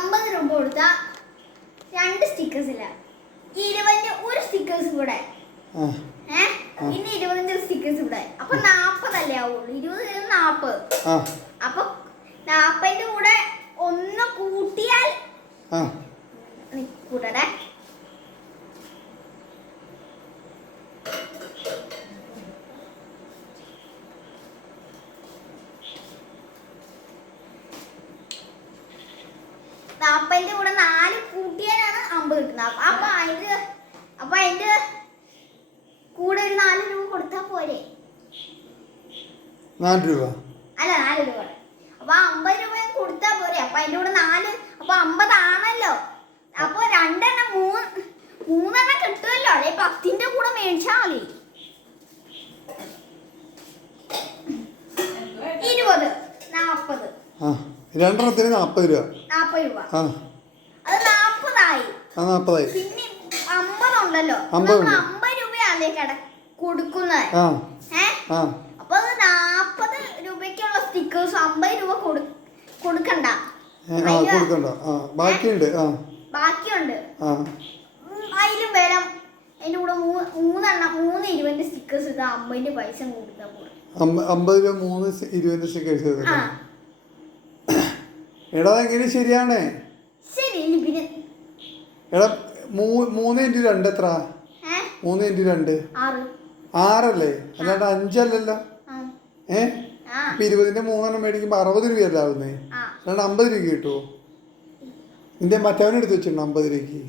50 രൂപ കൊടുത്താൽ 2 സ്റ്റിക്കേഴ്സ് ഇല്ല. 20 ഒരു സ്റ്റിക്കേഴ്സ് കൂടെ. പിന്നെ 25 സ്റ്റിക്കേഴ്സ് കൂടെ. അപ്പൊ 40 അല്ലേ ആവുള്ളൂ. 20 40. അപ്പൊ 40ന്റെ കൂടെ ഒന്ന് കൂട്ടിയാൽ കൂട്ടട്ടെ. നാപ്പതിന്റെ കൂടെ 4 കൂട്ടിയാലാണ് 50 കിട്ടുന്നത്. അപ്പൊ അതിന്റെ കൂടെ ഒരു 4 രൂപ കൊടുത്താ പോരെ? 4 രൂപ അല്ല 4 രൂപ. അപ്പൊ 50 രൂപ കൊടുത്താ പോരെ? അപ്പൊ അതിന്റെ കൂടെ 4 അപ്പൊ 50 ആണല്ലോ. അപ്പൊ 3 കിട്ടുമല്ലോ. അല്ലെ 10ന്റെ കൂടെ മേടിച്ചാ മതി. 20 40 രണ്ടെണ്ണത്തിന് 40 രൂപ. 40 രൂപ. അത് 40 ആയി. പിന്നെ 50 ഉണ്ടല്ലോ. 50 രൂപയല്ലേ കൊടുക്കുന്നത്. അപ്പൊ 40 രൂപയ്ക്കുള്ള സ്റ്റിക്കേഴ്സ് 50 രൂപ കൊടുക്കണ്ട. ബാക്കിയുണ്ട്. അതിലും വേണം അതിന്റെ കൂടെ 3 20 സ്റ്റിക്കേഴ്സ് ഇതാ 50 പൈസ കൊടുത്താൽ പോരെ. 50 രൂപ 3 20 സ്റ്റിക്കേഴ്സ്. എടാ എങ്ങനെ ശരിയാണ്? എടാ 3 × 2 എത്ര? 3 × 2 6 അല്ലേ? അല്ലാണ്ട് 5 അല്ലല്ലോ. 20ന്റെ 3 മേടിക്കുമ്പോ 60 രൂപയല്ല ആവുന്നേ. അല്ലാണ്ട് 50 രൂപ കിട്ടുമോ? നിന്റെ മറ്റവനെടുത്ത് വെച്ചിട്ടുണ്ടോ 50 രൂപയ്ക്ക്?